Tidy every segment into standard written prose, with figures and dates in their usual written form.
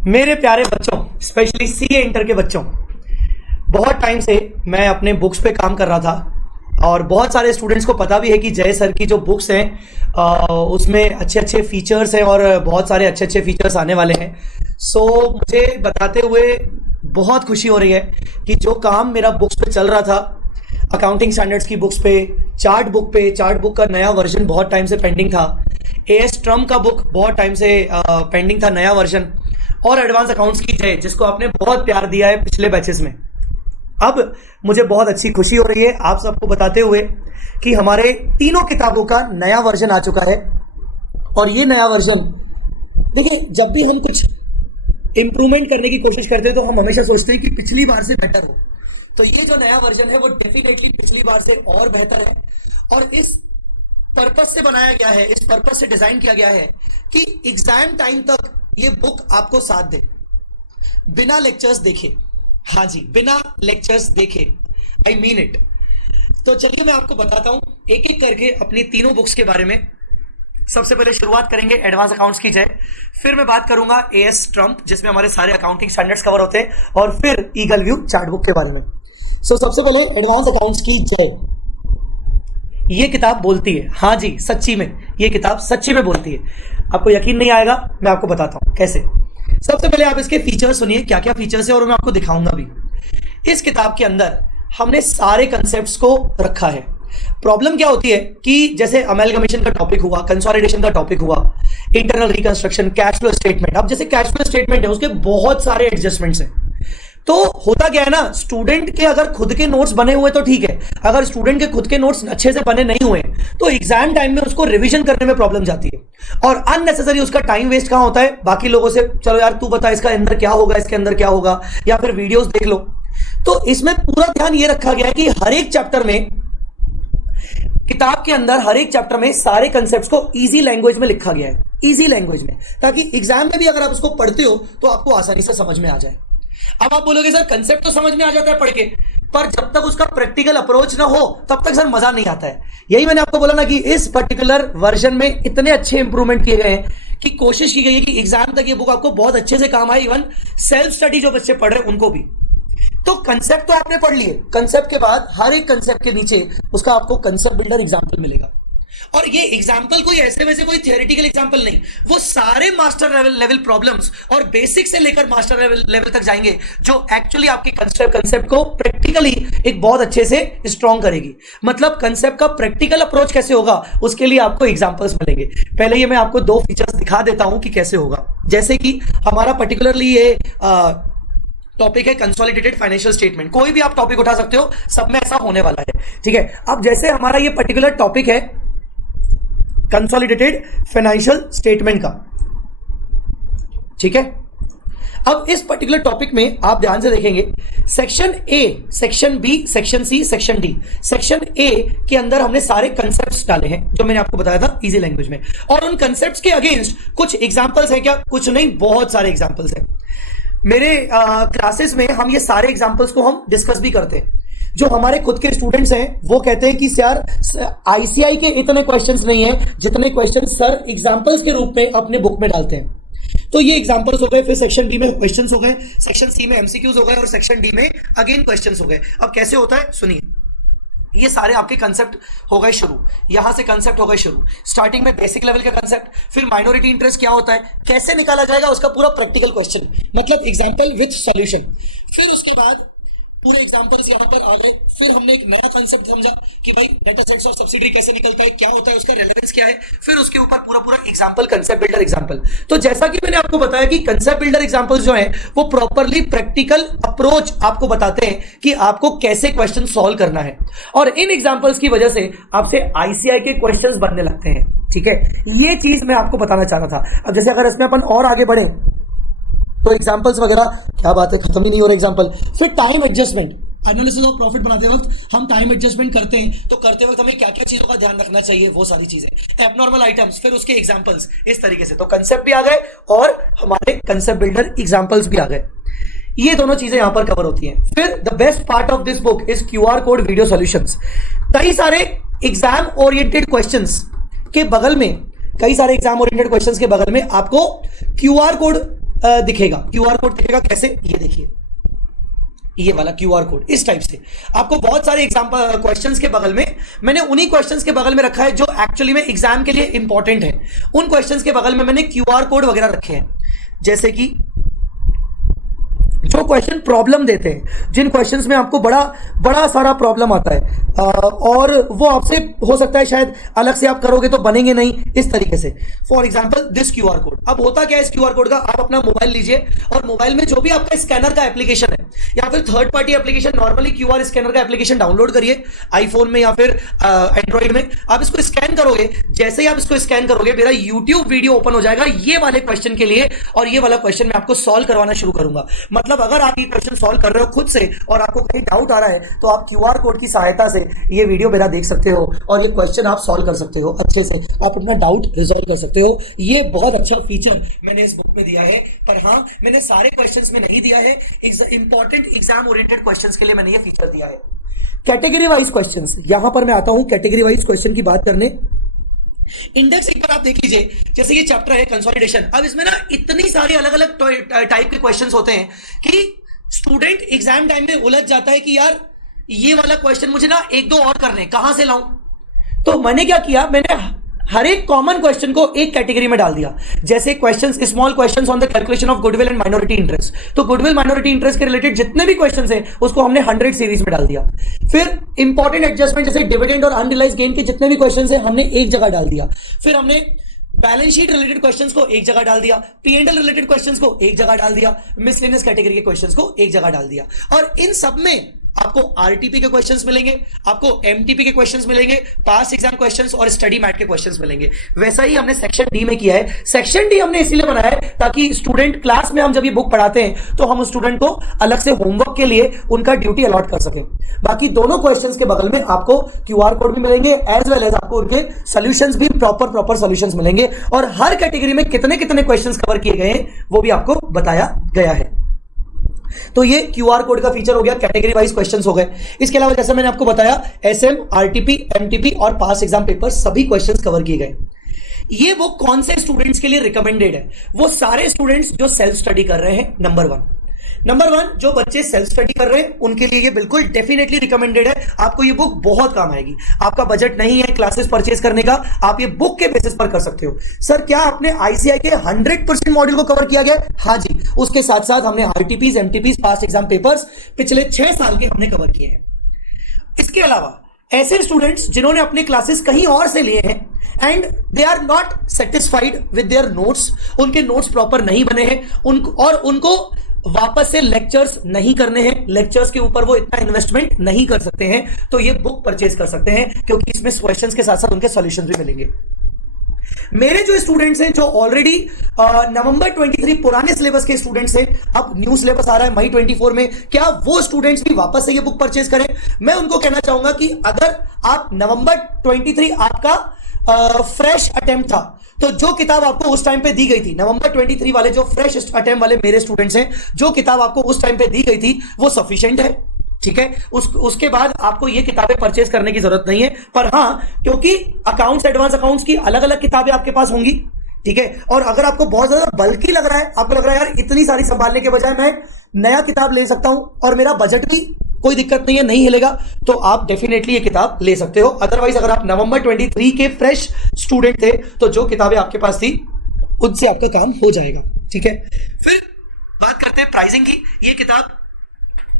मेरे प्यारे बच्चों, स्पेशली सीए इंटर के बच्चों, बहुत टाइम से मैं अपने बुक्स पे काम कर रहा था और बहुत सारे स्टूडेंट्स को पता भी है कि जय सर की जो बुक्स हैं उसमें अच्छे अच्छे फीचर्स हैं और बहुत सारे अच्छे अच्छे फीचर्स आने वाले हैं। सो मुझे बताते हुए बहुत खुशी हो रही है कि जो काम मेरा बुक्स पे चल रहा था, अकाउंटिंग स्टैंडर्ड्स की बुक्स पे, चार्ट बुक का नया वर्जन बहुत टाइम से पेंडिंग था, एएस ट्रम का बुक बहुत टाइम से पेंडिंग था नया वर्जन, और एडवांस अकाउंट्स की जय जिसको आपने बहुत प्यार दिया है पिछले बैचेस में। अब मुझे बहुत अच्छी खुशी हो रही है आप सबको बताते हुए कि हमारे तीनों किताबों का नया वर्जन आ चुका है। और ये नया वर्जन, देखिए, जब भी हम कुछ इंप्रूवमेंट करने की कोशिश करते हैं तो हम हमेशा सोचते हैं कि पिछली बार से बेटर हो। तो ये जो नया वर्जन है वो डेफिनेटली पिछली बार से और बेहतर है और इस पर्पस से बनाया गया है, इस पर्पस से डिजाइन किया गया है कि एग्जाम टाइम तक ये बुक आपको साथ दे, बिना लेक्चर्स देखे। हाँ जी, बिना लेक्चर्स देखे, आई मीन इट। तो चलिए मैं आपको बताता हूं एक एक करके अपनी तीनों बुक्स के बारे में। सबसे पहले शुरुआत करेंगे एडवांस अकाउंट्स की जय, फिर मैं बात करूंगा एएस ट्रम्प जिसमें हमारे सारे अकाउंटिंग स्टैंडर्ड्स कवर होते हैं, और फिर ईगल व्यू चार्ट बुक के बारे में। सो सबसे पहले एडवांस अकाउंट्स की जय। ये किताब बोलती है, हाँ जी, सच्ची में ये किताब सच्ची में बोलती है। आपको यकीन नहीं आएगा, मैं आपको बताता हूं कैसे। सबसे पहले आप इसके फीचर्स सुनिए, क्या क्या फीचर्स है, और मैं आपको दिखाऊंगा भी। इस किताब के अंदर हमने सारे कंसेप्ट्स को रखा है। प्रॉब्लम क्या होती है कि जैसे अमेलगमेशन का टॉपिक हुआ, कंसोलिडेशन का टॉपिक हुआ, internal reconstruction, cash flow statement. अब जैसे कैश फ्लो स्टेटमेंट है उसके बहुत सारे एडजस्टमेंट्स हैं। तो होता क्या है ना, स्टूडेंट के अगर खुद के नोट्स बने हुए तो ठीक है, अगर स्टूडेंट के खुद के नोट्स अच्छे से बने नहीं हुए तो एग्जाम टाइम में उसको रिवीजन करने में प्रॉब्लम जाती है और अननेसेसरी उसका टाइम वेस्ट कहां होता है बाकी लोगों से, चलो यार तू बता इसका अंदर क्या होगा, इसके अंदर क्या होगा, या फिर वीडियोस देख लो। तो इसमें पूरा ध्यान ये रखा गया है कि हर एक चैप्टर में, किताब के अंदर हर एक चैप्टर में सारे कंसेप्ट्स को इजी लैंग्वेज में लिखा गया है, इजी लैंग्वेज में, ताकि एग्जाम में भी अगर आप उसको पढ़ते हो तो आपको आसानी से समझ में आ जाए। अब आप बोलोगे सर कंसेप्ट तो समझ में आ जाता है पढ़ के, पर जब तक उसका प्रैक्टिकल अप्रोच ना हो तब तक सर मजा नहीं आता है। यही मैंने आपको बोला ना कि इस पर्टिकुलर वर्जन में इतने अच्छे इंप्रूवमेंट किए गए हैं कि कोशिश की गई है कि एग्जाम तक ये बुक आपको बहुत अच्छे से काम आए, इवन सेल्फ स्टडी जो बच्चे पढ़ रहे हैं उनको भी। तो कंसेप्ट तो आपने पढ़ लिए, कंसेप्ट के बाद हर एक कंसेप्ट के नीचे उसका आपको कंसेप्ट बिल्डर एग्जाम्पल मिलेगा। और ये एग्जाम्पल कोई ऐसे वैसे कोई थियोरेटिकल एग्जाम्पल नहीं, वो सारे मास्टर लेवल प्रॉब्लम्स और बेसिक से लेकर मास्टर लेवल तक जाएंगे जो एक्चुअली आपके कंसेप्ट को प्रैक्टिकली एक बहुत अच्छे से स्ट्रॉन्ग करेगी। मतलब कंसेप्ट का प्रैक्टिकल अप्रोच कैसे होगा उसके लिए आपको एग्जाम्पल्स मिलेंगे। पहले ये मैं आपको दो फीचर्स दिखा देता हूं कि कैसे होगा। जैसे कि हमारा पर्टिकुलरली ये टॉपिक है कंसोलिडेटेड फाइनेंशियल स्टेटमेंट। कोई भी आप टॉपिक उठा सकते हो, सब में ऐसा होने वाला है, ठीक है। अब जैसे हमारा ये पर्टिकुलर टॉपिक है कंसोलिडेटेड फाइनेंशियल स्टेटमेंट का, ठीक है। अब इस पर्टिकुलर टॉपिक में आप ध्यान से देखेंगे, section A, section B, section C, section D. Section A के अंदर हमने सारे कंसेप्ट्स डाले हैं जो मैंने आपको बताया था इजी लैंग्वेज में, और उन कंसेप्ट्स के अगेंस्ट कुछ एग्जांपल्स हैं। क्या कुछ नहीं, बहुत सारे एग्जांपल्स हैं। मेरे क्लासेस में हम ये सारे एग्जांपल्स को हम डिस्कस भी करते हैं। जो हमारे खुद के स्टूडेंट्स हैं वो कहते हैं कि यार आईसीआई के इतने क्वेश्चंस नहीं हैं जितने क्वेश्चंस सर एग्जांपल्स के रूप में अपने बुक में डालते हैं। तो ये एग्जांपल्स हो गए, फिर सेक्शन डी में क्वेश्चंस हो गए, सेक्शन सी में एमसीक्यूज हो गए, और सेक्शन डी में अगेन क्वेश्चंस हो गए। अब कैसे होता है सुनिए, ये सारे आपके कंसेप्ट हो गए शुरू, यहां से कंसेप्ट हो गए शुरू। स्टार्टिंग में बेसिक लेवल का कंसेप्ट, फिर माइनॉरिटी इंटरेस्ट क्या होता है, कैसे निकाला जाएगा उसका पूरा प्रैक्टिकल क्वेश्चन, मतलब एग्जांपल विद सॉल्यूशन। फिर उसके बाद पूरे एग्जांपल्स यहां पर आ गए। फिर हमने एक नया कांसेप्ट समझा कि भाई नेट असेट्स ऑफ सब्सिडी कैसे निकलता है, क्या होता है, उसका रेलेवेंस क्या है। फिर उसके ऊपर पूरा एग्जांपल, कंसेप्ट बिल्डर एग्जांपल। तो जैसा कि मैंने आपको बताया कि कंसेप्ट बिल्डर एग्जांपल्स जो हैं वो प्रॉपर्ली प्रैक्टिकल अप्रोच आपको बताते हैं कि आपको कैसे क्वेश्चन सॉल्व करना है, और इन एग्जांपल्स की वजह से आपसे आईसीआई के क्वेश्चंस बनने लगते हैं, ठीक है। ये चीज मैं आपको बताना चाह रहा था। अब जैसे अगर इसमें अपन और आगे बढ़े तो एग्जांपल्स वगैरह, क्या बात है, खत्म ही नहीं हो रहा एग्जांपल। फिर time adjustment, analysis of profit बनाते वक्त हम टाइम एडजस्टमेंट करते हैं, तो करते वक्त हमें क्या क्या चीजों का ध्यान रखना चाहिए, वो सारी चीजें, एबनॉर्मल आइटम्स, फिर उसके एग्जांपल्स, इस तरीके से। तो कंसेप्ट भी आ गए और हमारे कंसेप्ट बिल्डर एग्जांपल्स भी आ गए। ये दोनों चीजें यहां पर कवर होती हैं। फिर the best part of this book is QR code video solutions. कई सारे एग्जाम ओरिएंटेड क्वेश्चंस के बगल में, कई सारे एग्जाम ओरिएंटेड क्वेश्चंस के बगल में आपको क्यूआर कोड दिखेगा, क्यूआर कोड दिखेगा कैसे, ये देखिए, ये वाला क्यूआर कोड इस टाइप से आपको बहुत सारे एग्जांपल क्वेश्चंस के बगल में, मैंने उन्हीं क्वेश्चंस के बगल में रखा है जो एक्चुअली में एग्जाम के लिए इंपॉर्टेंट है, उन क्वेश्चंस के बगल में मैंने क्यूआर कोड वगैरह रखे हैं। जैसे कि जो क्वेश्चन प्रॉब्लम देते हैं, जिन क्वेश्चंस में आपको बड़ा बड़ा सारा प्रॉब्लम आता है और वो आपसे हो सकता है शायद अलग से आप करोगे तो बनेंगे नहीं, इस तरीके से। For example this QR code. अब होता क्या है इस क्यूआर कोड का, आप अपना मोबाइल लीजिए और मोबाइल में जो भी आपका स्कैनर का एप्लीकेशन है या फिर third party application, normally QR scanner का एप्लीकेशन डाउनलोड करिए आईफोन में या फिर एंड्रॉइड में। आप इसको स्कैन करोगे, जैसे ही आप इसको स्कैन करोगे मेरा यूट्यूब वीडियो ओपन हो जाएगा ये वाले क्वेश्चन के लिए, और ये वाला क्वेश्चन मैं आपको सॉल्व करवाना शुरू करूंगा। मतलब अगर आप ये क्वेश्चन सॉल्व कर रहे हो खुद से और आपको कहीं डाउट आ रहा है तो आप क्यूआर कोड की सहायता से ये वीडियो मेरा देख सकते हो और ये क्वेश्चन आप सॉल्व कर सकते हो, अच्छे से आप अपना डाउट रिजॉल्व कर सकते हो। ये बहुत अच्छा फीचर मैंने इस बुक में दिया है, पर हाँ मैंने सारे क्वेश्चंस में नहीं दिया है, इंपॉर्टेंट एग्जाम ओरिएंटेड क्वेश्चंस के लिए मैंने ये फीचर दिया है। कैटेगरी वाइज क्वेश्चंस, यहां पर मैं आता हूं कैटेगरी वाइज क्वेश्चन की बात करने। इंडेक्स एक बार आप देख लीजिए, जैसे ये चैप्टर है कंसोलिडेशन, अब इसमें ना इतनी सारी अलग अलग टाइप के क्वेश्चंस होते हैं कि स्टूडेंट एग्जाम टाइम में उलझ जाता है कि यार ये वाला क्वेश्चन मुझे ना एक दो और करने, कहां से लाऊं। तो मैंने क्या किया, मैंने हर एक कॉमन क्वेश्चन को एक कैटेगरी में डाल दिया। जैसे questions, small questions on the calculation of goodwill and minority interest, तो गुडविल माइनॉरिटी इंटरेस्ट के रिलेटेड जितने भी क्वेश्चंस हैं उसको हमने 100 सीरीज में डाल दिया। फिर इंपॉर्टेंट एडजस्टमेंट जैसे डिविडेंड और अनरियलाइज्ड गेन के जितने भी क्वेश्चंस हैं हमने एक जगह डाल दिया। फिर हमने बैलेंस शीट रिलेटेड क्वेश्चंस को एक जगह डाल दिया, पी&एल रिलेटेड क्वेश्चंस को एक जगह डाल दिया, मिसलेनियस कैटेगरी के क्वेश्चंस को एक जगह डाल दिया। और इन सब में आपको आरटीपी के क्वेश्चंस मिलेंगे, आपको एमटीपी के क्वेश्चंस मिलेंगे, पास एग्जाम क्वेश्चंस और स्टडी मैट के क्वेश्चंस मिलेंगे। वैसा ही हमने सेक्शन डी में किया है। सेक्शन डी हमने इसीलिए बनाया है ताकि स्टूडेंट क्लास में हम जब ये बुक पढ़ाते हैं तो हम स्टूडेंट को अलग से होमवर्क के लिए उनका ड्यूटी अलॉट कर सकें। बाकी दोनों क्वेश्चंस के बगल में आपको क्यूआर कोड भी मिलेंगे एज वेल एज आपको उनके सॉल्यूशंस भी प्रॉपर सॉल्यूशंस मिलेंगे, और हर कैटेगरी में कितने कितने क्वेश्चंस कवर किए गए हैं वो भी आपको बताया गया है। तो ये क्यूआर कोड का फीचर हो गया, कैटेगरी वाइज क्वेश्चंस हो गए। इसके अलावा जैसे मैंने आपको बताया एसएम, आरटीपी, एमटीपी और पास एग्जाम पेपर सभी क्वेश्चंस कवर किए गए। ये बुक कौन से स्टूडेंट्स के लिए रिकमेंडेड है? वो सारे स्टूडेंट्स जो सेल्फ स्टडी कर रहे हैं, नंबर वन जो बच्चे सेल्फ स्टडी कर रहे हैं उनके लिए ये बिल्कुल डेफिनेटली रिकमेंडेड है। आपको ये बुक बहुत काम आएगी। आपका बजट नहीं है क्लासेस परचेज करने का, आप ये बुक के बेसिस पर कर सकते हो। सर क्या आपने आईसीआई के 100% मॉड्यूल को कवर किया गया? हाँ जी, उसके साथ साथ हमने आरटीपीज, एमटीपीज, पास्ट एग्जाम पेपर्स पिछले 6 साल के हमने कवर किए हैं। इसके अलावा ऐसे स्टूडेंट्स जिन्होंने अपने क्लासेस कहीं और से लिए हैं and they are not satisfied with their notes, उनके नोट्स प्रॉपर नहीं बने हैं, उनको वापस से लेक्चर्स नहीं करने हैं, लेक्चर्स के ऊपर वो इतना इन्वेस्टमेंट नहीं कर सकते हैं, तो ये बुक परचेज कर सकते हैं क्योंकि इसमें क्वेश्चंस के साथ साथ उनके सॉल्यूशंस भी मिलेंगे। मेरे जो स्टूडेंट्स हैं जो ऑलरेडी नवंबर 23 पुराने सिलेबस के स्टूडेंट्स हैं, अब न्यू सिलेबस आ रहा है मई 24 में, क्या वो स्टूडेंट्स भी वापस से ये बुक परचेज करें? मैं उनको कहना चाहूंगा कि अगर आप नवंबर 23 आपका फ्रेश अटेम्प्ट था तो जो किताब आपको उस टाइम पे दी गई थी, नवंबर 23 वाले जो फ्रेश अटेम्प्ट वाले मेरे स्टूडेंट्स हैं, जो किताब आपको उस टाइम पे दी गई थी वो सफिशिएंट है, ठीक है। उसके बाद आपको ये किताबें परचेज करने की जरूरत नहीं है। पर हाँ, क्योंकि अकाउंट्स, एडवांस अकाउंट्स की अलग अलग किताबें आपके पास होंगी, ठीक है। और अगर आपको बहुत ज्यादा बल्कि लग रहा है, आपको लग रहा है यार इतनी सारी संभालने के बजाय मैं नया किताब ले सकता हूं और मेरा बजट भी कोई दिक्कत नहीं है, नहीं हिलेगा, तो आप डेफिनेटली ये किताब ले सकते हो। अदरवाइज अगर आप नवंबर 23 के फ्रेश स्टूडेंट थे तो जो किताबें आपके पास थी उनसे आपका काम हो जाएगा, ठीक है। फिर बात करते हैं प्राइसिंग की। ये किताब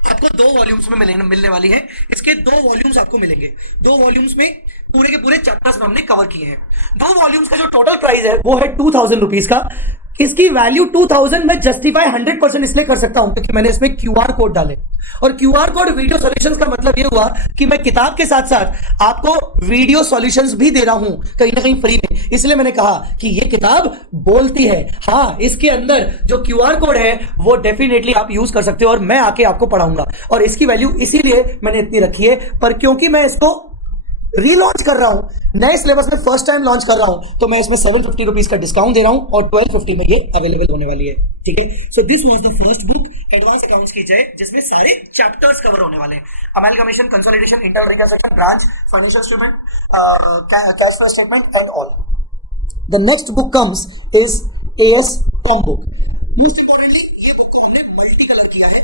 आपको 2 वॉल्यूम्स में मिलने वाली है। इसके 2 वॉल्यूम्स आपको मिलेंगे। 2 वॉल्यूम्स में पूरे के पूरे चैप्टर्स में हमने कवर किए हैं। 2 वॉल्यूम्स का जो टोटल प्राइस है वो है 2000 रुपीज का। इसकी वैल्यू 2000 में जस्टिफाई 100% इसलिए कर सकता हूं क्योंकि मैंने इसमें क्यूआर कोड डाले, और क्यूआर कोड वीडियो सॉल्यूशंस का मतलब ये हुआ कि मैं किताब के साथ साथ आपको वीडियो सॉल्यूशंस भी दे रहा हूं कहीं ना कहीं फ्री में। इसलिए मैंने कहा कि ये किताब बोलती है। हाँ, इसके अंदर जो क्यूआर कोड है वो डेफिनेटली आप यूज कर सकते हो और मैं आके आपको पढ़ाऊंगा। और इसकी वैल्यू इसीलिए मैंने इतनी रखी है, पर क्योंकि मैं इसको रीलॉन्च कर रहा हूं, नए सिलेबस में फर्स्ट टाइम लॉन्च कर रहा हूं, तो मैं इसमें 750 रुपीज का डिस्काउंट दे रहा हूं और 1250 में ये अवेलेबल होने वाली है, ठीक है। So this was the first book advance accounts की जय, जिसमें सारे चैप्टर्स कवर होने वाले हैं। Amalgamation, consolidation, internal reconstruction, branch, financial statement, cash flow statement and all. The next book comes is as com book. Most importantly ये book को हमने मल्टी कलर किया है।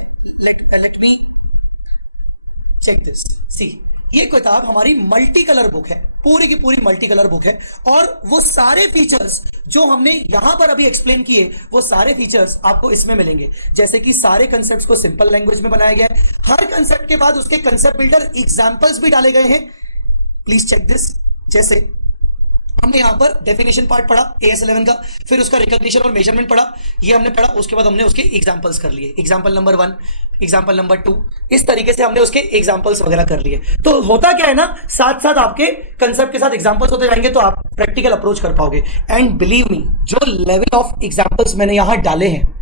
लेट मी चेक दिस, सी ये किताब हमारी मल्टी कलर बुक है, पूरी की पूरी मल्टी कलर बुक है। और वो सारे फीचर्स जो हमने यहां पर अभी एक्सप्लेन किए, वो सारे फीचर्स आपको इसमें मिलेंगे। जैसे कि सारे कंसेप्ट्स को सिंपल लैंग्वेज में बनाया गया है, हर कंसेप्ट के बाद उसके कंसेप्ट बिल्डर एग्जांपल्स भी डाले गए हैं। Please check this. जैसे हमने यहां पर डेफिनेशन पार्ट पढ़ा AS11 का, फिर उसका रिकॉग्निशन और मेजरमेंट पढ़ा, ये हमने पढ़ा। उसके बाद हमने उसके एग्जांपल्स कर लिए, एग्जांपल नंबर 1, एग्जांपल नंबर 2, इस तरीके से हमने उसके एग्जांपल्स वगैरह कर लिए। तो होता क्या है ना, साथ साथ आपके कंसेप्ट के साथ एग्जांपल्स होते जाएंगे तो आप प्रैक्टिकल अप्रोच कर पाओगे। एंड बिलीव मी, जो लेवल ऑफ एग्जांपल्स मैंने यहां डाले हैं,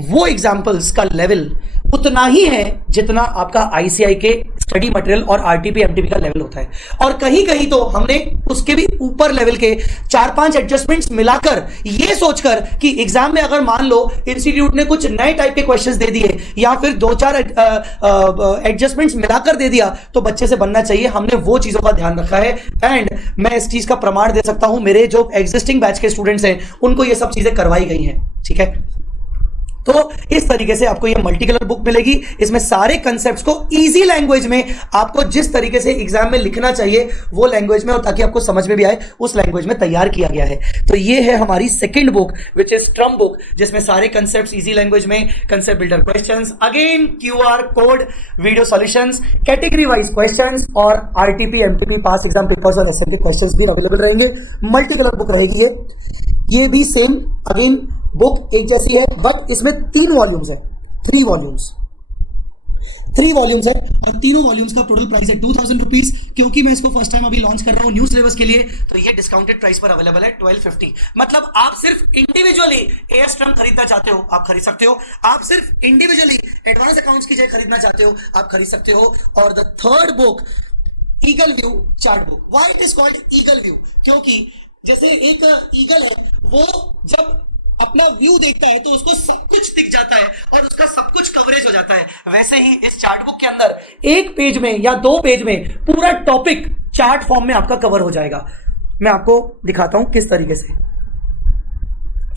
वो एग्जांपल्स का लेवल उतना ही है जितना आपका ICI के स्टडी मटेरियल और RTP MTP का लेवल होता है। और कहीं कहीं तो हमने उसके भी ऊपर लेवल के 4-5 एडजस्टमेंट्स मिलाकर, ये सोचकर कि एग्जाम में अगर मान लो इंस्टीट्यूट ने कुछ नए टाइप के क्वेश्चंस दे दिए या फिर 2-4 एडजस्टमेंट्स मिलाकर दे दिया तो बच्चे से बनना चाहिए, हमने वो चीजों का ध्यान रखा है। एंड मैं इस चीज का प्रमाण दे सकता हूं, मेरे जो एग्जिस्टिंग बैच के स्टूडेंट्स हैं उनको ये सब चीजें करवाई गई हैं। ठीक है, तो इस तरीके से आपको ये मल्टी कलर बुक मिलेगी। इसमें सारे कंसेप्ट्स को इजी लैंग्वेज में, आपको जिस तरीके से एग्जाम में लिखना चाहिए वो लैंग्वेज में, और ताकि आपको समझ में भी आए उस लैंग्वेज में तैयार किया गया है। तो ये है हमारी second book which is term book, जिसमें सारे कंसेप्ट्स इजी लैंग्वेज में, concept builder questions, again QR code, video solutions, category wise questions और RTP MTP past exam papers और SM के क्वेश्चंस भी अवेलेबल रहेंगे। मल्टी कलर बुक रहेगी ये भी सेम, अगेन बुक एक जैसी है, बट इसमें 3 वॉल्यूम्स है, 3 वॉल्यूम्स है, और तीनों वॉल्यूम्स का टोटल प्राइस है 2000 रुपीज। क्योंकि मैं इसको फर्स्ट टाइम अभी लॉन्च कर रहा हूं न्यू सिलेबस के लिए, तो ये डिस्काउंटेड प्राइस पर अवेलेबल है 1250। मतलब आप सिर्फ इंडिविजुअली AS ट्रम खरीदना चाहते हो, आप खरीद सकते हो। आप सिर्फ इंडिविजुअली एडवांस अकाउंट्स की जगह खरीदना चाहते हो, आप खरीद सकते हो। और the third book, eagle view chart book. Why it is called eagle view? क्योंकि जैसे एक ईगल है, वो जब अपना व्यू देखता है तो उसको सब कुछ दिख जाता है और उसका सब कुछ कवरेज हो जाता है। वैसे ही इस चार्ट बुक के अंदर एक पेज में या 2 पेज में पूरा टॉपिक चार्ट फॉर्म में आपका कवर हो जाएगा। मैं आपको दिखाता हूं किस तरीके से।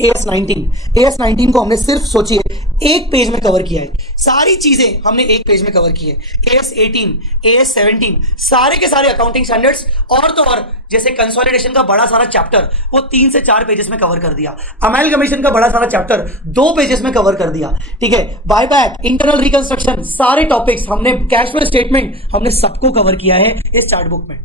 AS19 को हमने सिर्फ सोचिए एक पेज में कवर किया है, सारी चीजें हमने एक पेज में कवर की है। AS18, AS17 सारे के सारे अकाउंटिंग स्टैंडर्ड्स, और तो और जैसे कंसोलिडेशन का बड़ा सारा चैप्टर वो 3 से 4 पेजेस में कवर कर दिया। अमेलगमेशन का बड़ा सारा चैप्टर 2 पेजेस में कवर कर दिया। ठीक है, बायबैक, इंटरनल रिकंस्ट्रक्शन, सारे टॉपिक्स हमने, कैश फ्लो स्टेटमेंट, हमने सबको कवर किया है इस चार्ट बुक में।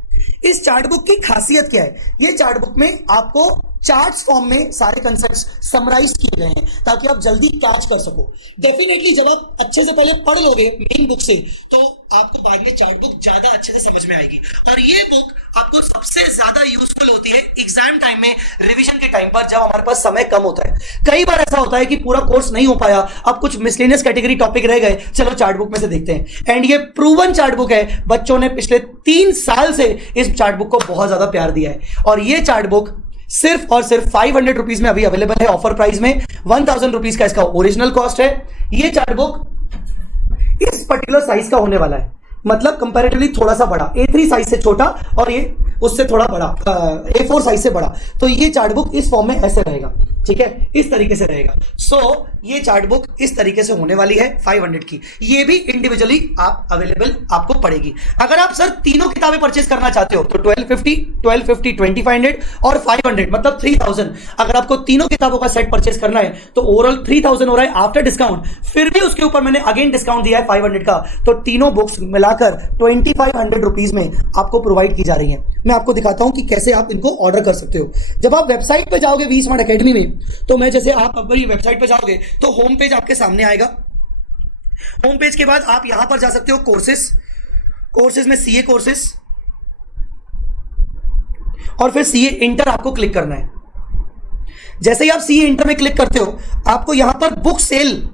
इस चार्ट बुक की खासियत क्या है? ये चार्ट बुक में आपको चार्ट्स फॉर्म में सारे कंसेप्ट्स समराइज किए गए हैं ताकि आप जल्दी कैच कर सको। डेफिनेटली जब आप अच्छे से पहले पढ़ लोगे मेन बुक से, तो आपको बाद में चार्ट बुक ज्यादा अच्छे से समझ में आएगी। और ये बुक आपको सबसे ज्यादा यूजफुल होती है एग्जाम टाइम में, रिवीजन के टाइम पर, जब हमारे पास समय कम होता है। कई बार ऐसा होता है कि पूरा कोर्स नहीं हो पाया, अब कुछ मिसलेनियस कैटेगरी टॉपिक रह गए, चलो चार्ट बुक में से देखते हैं। एंड ये प्रूवन चार्ट बुक है, बच्चों ने पिछले 3 साल से इस चार्ट बुक को बहुत ज्यादा प्यार दिया है। और ये चार्ट बुक सिर्फ और सिर्फ 500 रुपीज में अभी अवेलेबल है ऑफर प्राइस में। 1000 रुपीज का इसका ओरिजिनल कॉस्ट है। ये चार्ट बुक इस पर्टिकुलर साइज का होने वाला है, मतलब कंपैरेटिवली थोड़ा सा बड़ा, A3 साइज से छोटा और ये उससे थोड़ा बड़ा, A4 साइज से बड़ा। तो ये चार्ट बुक इस फॉर्म में ऐसे रहेगा, ठीक है, इस तरीके से रहेगा। सो ये चार्ट बुक इस तरीके से होने वाली है 500 की। ये भी इंडिविजुअली आप अवेलेबल आपको पड़ेगी। अगर आप सर तीनों किताबें परचेज करना चाहते हो तो 1250, 2500 और 500 मतलब 3000। अगर आपको तीनों किताबों का सेट परचेज करना है तो ओवरऑल 3000 हो रहा है आफ्टर डिस्काउंट। फिर भी उसके ऊपर मैंने अगेन डिस्काउंट दिया है 500 का, तो तीनों बुक्स मिलाकर 2500 रुपीज में आपको प्रोवाइड की जा रही है। मैं आपको दिखाता हूं कि कैसे आप इनको ऑर्डर कर सकते हो। जब आप वेबसाइट पे जाओगे वी स्मार्ट अकेडमी में, तो मैं जैसे आप अपनी वेबसाइट पे जाओगे तो होम पेज आपके सामने आएगा। होम पेज के बाद आप यहां पर जा सकते हो कोर्सेज में CA कोर्सेज, और फिर CA इंटर आपको क्लिक करना है। जैसे ही आप CA इंटर में क्लिक करते हो, आपको यहां पर बुक सेल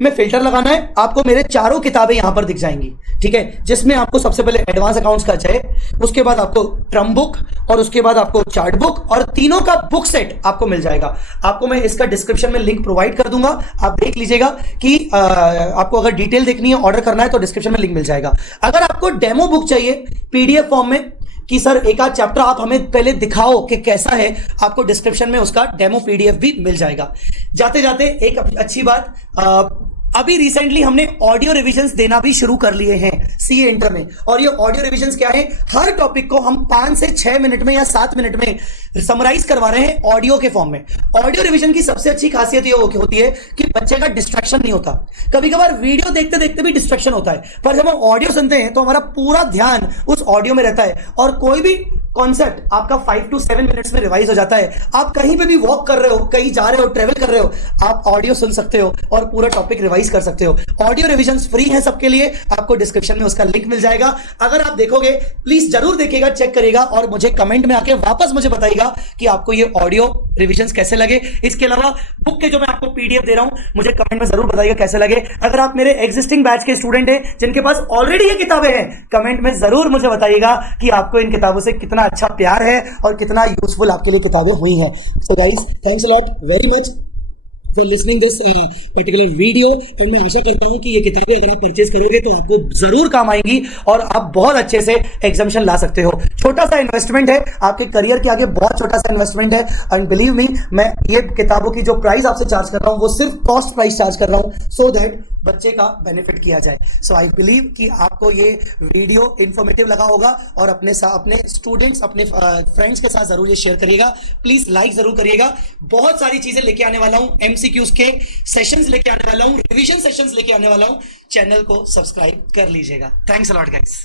में फिल्टर लगाना है। आपको मेरे चारों किताबें यहां पर दिख जाएंगी, ठीक है, जिसमें आपको सबसे पहले एडवांस अकाउंट्स का है, उसके बाद आपको ट्रम बुक, और उसके बाद आपको चार्ट बुक, और तीनों का बुक सेट आपको मिल जाएगा। आपको मैं इसका डिस्क्रिप्शन में लिंक प्रोवाइड कर दूंगा, आप देख लीजिएगा कि आपको अगर डिटेल देखनी है, ऑर्डर करना है तो डिस्क्रिप्शन में लिंक मिल जाएगा। अगर आपको डेमो बुक चाहिए PDF फॉर्म में, कि सर एक आध चैप्टर आप हमें पहले दिखाओ कि कैसा है, आपको डिस्क्रिप्शन में उसका डेमो पीडीएफ भी मिल जाएगा। जाते जाते एक अच्छी बात, अभी रिसेंटली हमने ऑडियो रिविजन्स देना भी शुरू कर लिए हैं सीए इंटर में। और ये ऑडियो रिविजन्स क्या है, हर टॉपिक को हम 5 से 6 मिनट में या 7 मिनट में समराइज करवा रहे हैं ऑडियो के फॉर्म में। ऑडियो रिवीजन की सबसे अच्छी खासियत ये होती है कि बच्चे का डिस्ट्रैक्शन नहीं होता। कभी कभार वीडियो देखते देखते भी डिस्ट्रैक्शन होता है, पर जब हम ऑडियो सुनते हैं तो हमारा पूरा ध्यान उस ऑडियो में रहता है और कोई भी कॉन्सेप्ट आपका 5 to 7 मिनट्स में रिवाइज हो जाता है। आप कहीं पे भी वॉक कर रहे हो, कहीं जा रहे हो, ट्रेवल कर रहे हो, आप ऑडियो सुन सकते हो और पूरा टॉपिक रिवाइज कर सकते हो। ऑडियो रिविजन्स फ्री है सबके लिए, आपको डिस्क्रिप्शन में उसका लिंक मिल जाएगा। अगर आप देखोगे प्लीज जरूर देखिएगा, चेक करिएगा और मुझे कमेंट में आके वापस मुझे बताइएगा कि आपको ये ऑडियो रिविजन्स कैसे लगे। इसके अलावा बुक के जो मैं आपको पीडीएफ दे रहा हूं, मुझे कमेंट में जरूर बताइएगा कैसे लगे। अगर आप मेरे एग्जिस्टिंग बैच के स्टूडेंट हैं जिनके पास ऑलरेडी ये किताबें हैं, कमेंट में जरूर मुझे बताइएगा कि आपको इन किताबों से कितना अच्छा प्यार है और कितना यूजफुल आपके लिए किताबें हुई हैं। So guys, thanks a lot very much for listening this particular video. And मैं आशा करता हूं कि ये किताबें अगर आप परचेज करोगे तो आपको जरूर काम आएंगी और आप बहुत अच्छे से एग्जामिशन ला सकते हो। छोटा सा इन्वेस्टमेंट है, आपके करियर के आगे बहुत छोटा सा इन्वेस्टमेंट है। एंड बिलीव मी, मैं ये किताबों की जो प्राइस आपसे चार्ज कर रहा हूं वो सिर्फ कॉस्ट प्राइस चार्ज कर रहा हूं सो दैट बच्चे का बेनिफिट किया जाए। सो आई बिलीव कि आपको ये वीडियो इंफॉर्मेटिव लगा होगा और अपने स्टूडेंट्स, अपने फ्रेंड्स के साथ जरूर ये शेयर करिएगा। प्लीज लाइक जरूर करिएगा। बहुत सारी चीजें लेके आने वाला हूं, एमसीक्यूज के सेशंस लेके आने वाला हूं, रिवीजन सेशंस लेके आने वाला हूं। चैनल को सब्सक्राइब कर लीजिएगा। Thanks a lot guys.